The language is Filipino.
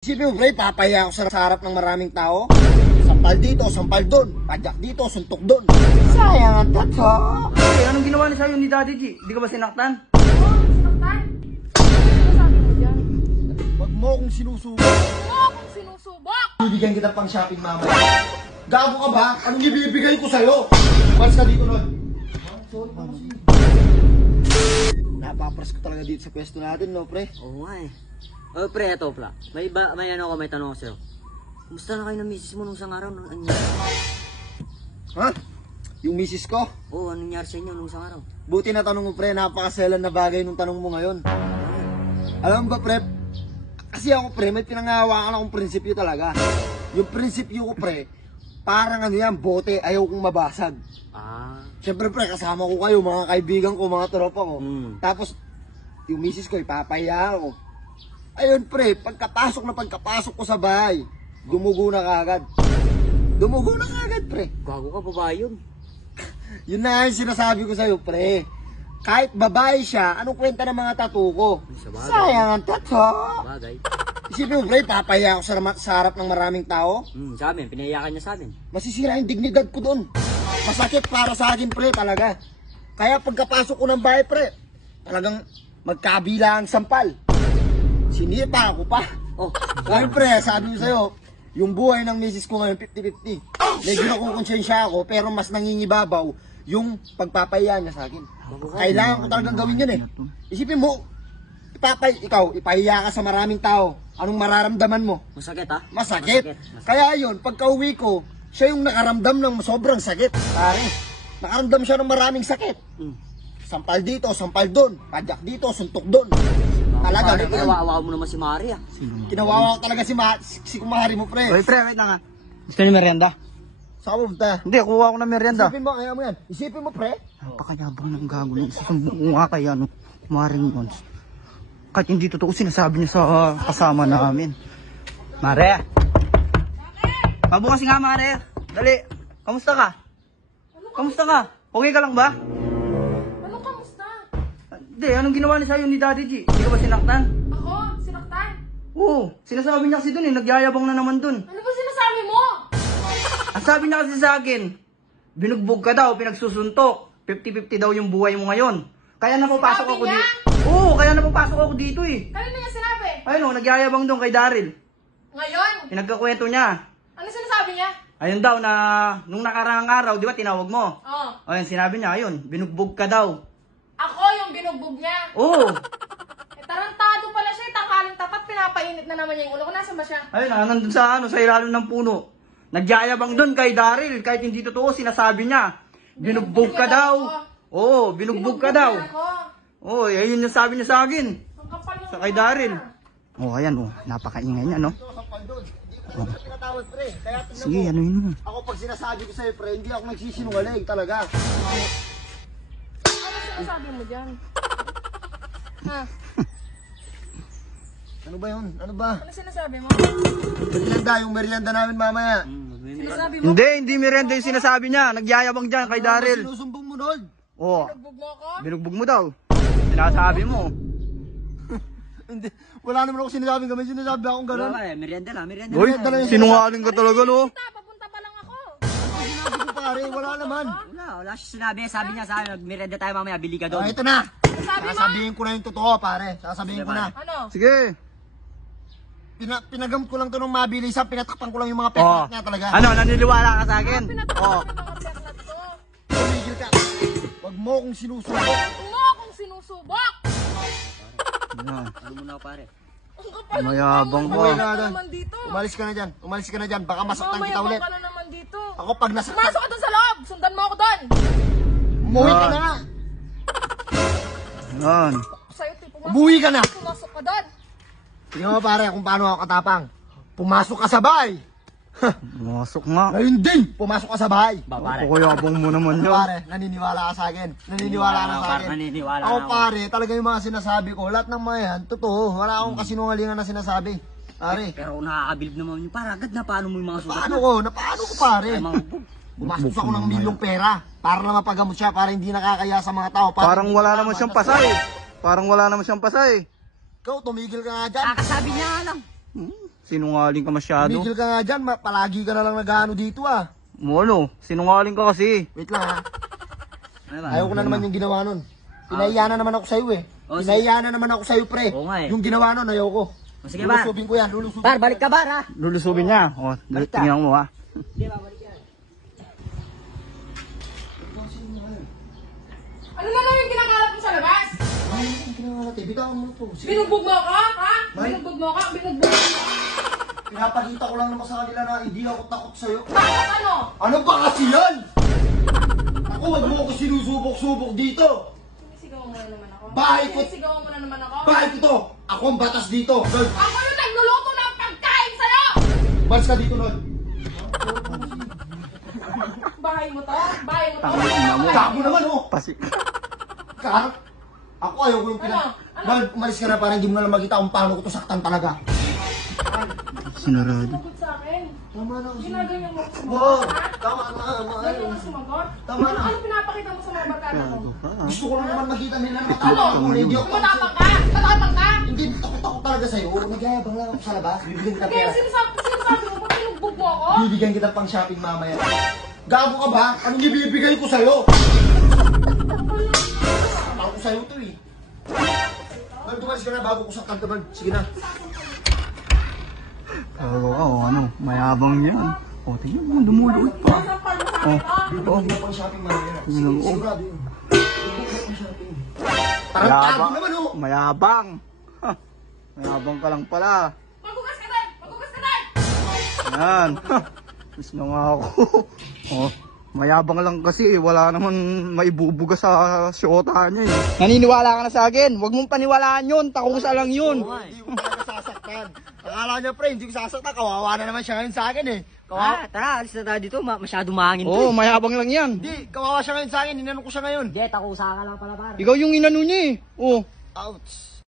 Isipin mo, pre, papaya ako sa harap ng maraming tao. Sampal dito, sampal doon. Padyak dito, suntok doon. Sayang ang tato. Hey, anong ginawa niya sa'yo ni Daddy G? Di ka ba sinaktan? Oo, sinaktan. Ano sabi mo dyan? Wag mo akong sinusubok. Oo, akong sinusubok. Bibigyan kita pang shopping mamaya. Gago ka ba? Anong ibibigay ko sa'yo? Malis ka dito, Lord. Sorry pa kasi. Napapras ko talaga dito sa pwesto natin, no, pre? Oo nga eh. Oh, pre, eto, pla. May tanong ako sa'yo. Kumusta na kayo ng misis mo nung isang araw? Ano nangyari? Ha? Yung misis ko? Oo, anong nangyari sa inyo nung isang araw? Buti na tanong mo, pre. Napakaselan na bagay nung tanong mo ngayon. Alam mo ba, pre? Kasi ako, pre, may pinangahawakan akong prinsipyo talaga. Yung prinsipyo ko, pre, parang ano yan, bote, ayaw kong mabasag. Ah. Siyempre, pre, kasama ko kayo, mga kaibigan ko, mga tropa ko. Tapos, yung misis ko, ipapahiya ako. Ayun, pre, pagkapasok ko sa bahay, dumugo na kagad. Dumugo na kagad, pre. Gago ka, babae yun. Yun na yung sinasabi ko sa'yo, pre. Kahit babae siya, anong kwenta ng mga tattoo ko? Sayang ang tattoo. Bagay. Isipin mo, pre, papahiya ako sa harap ng maraming tao. Sa amin, pinayakan niya sa amin. Masisira yung dignidad ko doon. Masakit para sa akin, pre, talaga. Kaya pagkapasok ko ng bahay, pre, talagang magkabila ang sampal. Sinita ako pa. Oh, Ngayon, pre, sabi ko sa'yo, yung buhay ng misis ko ngayon, 50-50. Medyo nakukonsensya ako, pero mas nangingibabaw yung pagpapahiya niya sa akin. Kailangan ko talagang gawin yun eh. Isipin mo, ipahiya ka sa maraming tao. Anong mararamdaman mo? masakit ha? Masakit. Kaya yun, pagka uwi ko, siya yung nakaramdam ng sobrang sakit. Pare, nakaramdam siya ng maraming sakit. Sampal dito, sampal doon. Padyak dito, suntok doon. Talaga, Pare, kinawawa mo naman si Maria. kinawawa ko talaga si kumahari mo, pre. Oy, pre, wait lang ha. Gusto ni merienda? Saan mo punta? Hindi, kuha ko ng merienda. Isipin mo, kaya mo yan. Isipin mo, pre. Napakayabang ng gago ng isang nga kaya ano, maring yun. Kahit hindi totoo sinasabi niya sa kasama namin. Mare! Mabukas nga, Mare! Dali! Kamusta ka? Kamusta ka? Okay ka lang ba? Anong kamusta? Hindi, anong ginawa niya sa'yo ni Daddy G? Hindi ka ba sinaktan? Ako? Sinaktan? Oo, sinasabi niya kasi dun eh, nagyayabang na naman dun. Ano ba sinasabi mo? Ang sabi niya kasi sa akin, binugbog ka daw, pinagsusuntok. 50-50 daw yung buhay mo ngayon. Kaya napapasok Sabi ako niya? dito. Oo, kaya napapasok ako dito eh. Kanina niya sinabi? Ayun o, nagyayabang doon kay Daryl. Ngayon? Pinagkakwento niya. Ano sinasabi niya? Ayun daw na, nung nakarang araw, di ba tinawag mo? Oo. Ayun, sinabi niya, ayun, binugbog ka daw. Ako yung binugbog niya. Oo. Eh, tarantado pala siya. Tanghaling tapat, pinapainit na naman niya yung ulo ko. Nasaan ba siya? Ayun, nandun sa sa ilalim ng puno. Nagyayabang doon kay Daryl, kahit hindi totoo, sinasabi niya. Binugbog ka daw. Oo, binugbog ka daw. niya ako. Oo, ayun yung sabi niya sa akin. Ang kapal ng Sa kay mukha. Daryl. Oh, ayan oh, napakaingay niya, no? Sampal doon. Hindi ko tinatawag, pre. Kaya tingnan Sige, mo. ano yun mo? Ako pag sinasabi ko sa'yo, pre, hindi ako nagsisinungaling talaga. Ano sinasabi mo dyan? Ha? Ano ba yun? Ano ba? Ano sinasabi mo? Merienda, yung merienda namin mamaya. Sinasabi mo? Hindi merienda yung sinasabi niya. Nagyayabang dyan kay Daryl. Sinusumbong mo doon. Oo, Binugbog mo ako? binugbog mo daw. Sinasabi mo. Hindi. Wala naman ako sinasabing kami. Sinasabi akong gano'n. Wala merienda na. Uy, sinungaling ka talaga, no? Papunta pa lang ako. Sinabi ko pare, wala naman. Wala siya sinabi. Sabi niya sa amin, merienda tayo mamaya, bili ka Oh, doon. ito na. Sabi mo? Sasabihin ko na yung totoo, pare. Sasabihin ko na. Ano? Sige. Pinagam ko lang to nung mabilisan. Pinatakpan ko lang yung mga peklat niya talaga. Ano, naniniwala ka sa akin? Pinatawa ko ng mga peklat ko. Tumigil ka. Huwag mo akong sinusubok. Huwag mo akong sinusubok. Ano muna ako, pare? Ang kapal ng Mayabang mukha ka. mo. Mamaya ka naman dito. Umalis ka na dyan. Umalis ka na dyan. Baka masaktan kita Mamayabang ulit. ka na naman dito. Ako pag nasaktan. Pumasok ka dun sa loob. Sundan mo ako dun. Umuwi ka na nga. Yan. Sa'yo, pumasok. Umuwi ka na. Pumasok ka dun. Tingnan mo pare kung paano ako katapang. Pumasok ka sa bahay. Masok nga. Ngayon din, pumasok ka sa bahay. Ba, pare? Pakuyabang mo naman yun. Pare, naniniwala ka sa akin. Naniniwala ka na sa akin. Naniniwala Ako na ako. pare, talaga yung mga sinasabi ko, lahat ng mga yan, totoo. Wala akong kasinungalingan na sinasabi. Pare, Pero nakakabilib naman yun. Para agad na paano mo yung mga sugat paano ko pare? Ay, mga bubog. Gumastos ako ng milyong pera para lang mapagamot siya, para hindi nakakaya sa mga tao. Parang wala naman siyang pasay. Parang wala naman siyang pasay. Ikaw, tumigil ka nga dyan. Kakasabi niya nga lang. Sinungaling ka masyado. Tumigil ka nga dyan, palagi ka na lang nag-ano dito ah. Ano? Sinungaling ka kasi. Wait lang ha. Ano ba? Ayaw ko na naman yung ginawa nun. Pinahiya na naman ako sa'yo eh. Oh, Pinahiya na naman ako sa'yo pre. Oo nga eh. Yung ginawa nun, ayaw ko. O, sige, Bar. Lulusubin ko yan, lulusubin. Bar, balik ka, Bar, ha? Lulusubin niya. O, tingnan mo ha. Ano na lang yung kinakalat mo sa labas? Ay, ang kinakalat eh. Bitawan mo na to. Sige. Binugbog mo ako, ha? May- Binugbog mo ako, binugbog mo ako. Pinapakita ko lang naman sa kanila na hindi ako takot sa'yo. Bakit ano? Ano ba kasi yan? Ako, wag mo ako sinusubok-subok dito. Sinisigawan mo na naman ako. Bahay ko. Sinisigawan mo na naman ako. Bakit ito? Ako ang batas dito. Lord, Ako yung nagluluto ng pagkain sa'yo! balis ka dito, Lord. Bahay mo to? Bahay mo to? Tama mo. Gago naman, oh. Pasi. Kaharap. Ako ayaw ko yung pinag... Ano? Lord, umalis ka na para hindi mo na lang makita kung paano ko to saktan talaga. Sinarado. Sumagot sa akin. Tama na kasi. Ginaganyan mo ako sumagot, Wow, ha? tama na. Ganyan ka sumagot? Tama na. Ano pinapakita mo sa mga barkada mo? Gusto ko lang naman makita nila na Ano? matapang ako. Hindi ako Matapang ka? Matapang ka? Hindi, takot ako talaga sa'yo. Nagyayabang lang ako sa labas. Bibigyan kita Kaya pera. sinasabi mo, pag pinugbog mo ako? Bibigyan kita pang shopping mamaya. Gago ka ba? Anong ibibigay ko sa'yo? Ako ko sa'yo to eh. Bal, tumalis ka na bago ko saktan ka, Bal. Sige na. Tago ka o ano, mayabang yan. O, tingnan mo, dumulot pa. Sampal mo sa akin, ha? Bibigyan kita pang shopping mamaya. Tingnan mo. Sigurado yun. Bibigyan kita pang shopping. Tarantado naman oh. Mayabang. Ha, mayabang ka lang pala. Magugas ka din! Magugas ka din! Yan. Ha, miss na nga ako. Oh, mayabang lang kasi. Wala naman maibubuga sa syota niya eh. Naniniwala ka na sa akin. Huwag mong paniwalaan yun. Takusa lang yun. Hindi ko talaga sasaktan. Akala niya, pre, hindi ko sasaktan. Kawawa na naman siya ngayon sa akin eh. Ah, tara, alis na tayo dito. Masyado mahangin to. Oo, mayabang lang yan. Hindi, kawawa siya ngayon sa akin. Inano ko siya ngayon. Jet, ako usaha ka lang pala, Bar. Ikaw yung inano niya eh. Oh. Ouch.